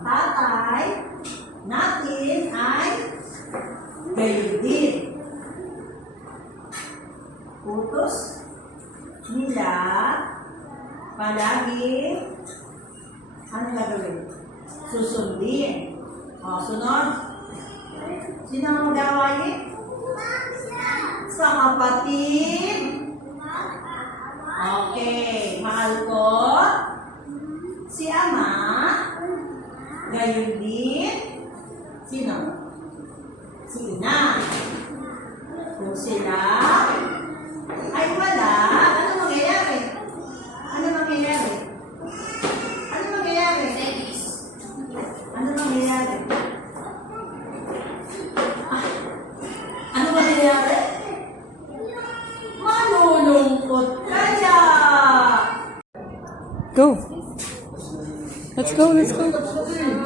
tatay natin ay gayon din. Utos nila palagi ano gagawin? Susundin. O, sunod. Sino ang magawain? Sa kapatid. Okay. Mahal ko si ama. Gayon din. Sino? Si ina. Kung sila ay wala, ano mangyayari? Ano mangyayari? Ano mangyayari? Ano mangyayari? Ano mangyayari? Malulungkot kaya! Go. Let's go.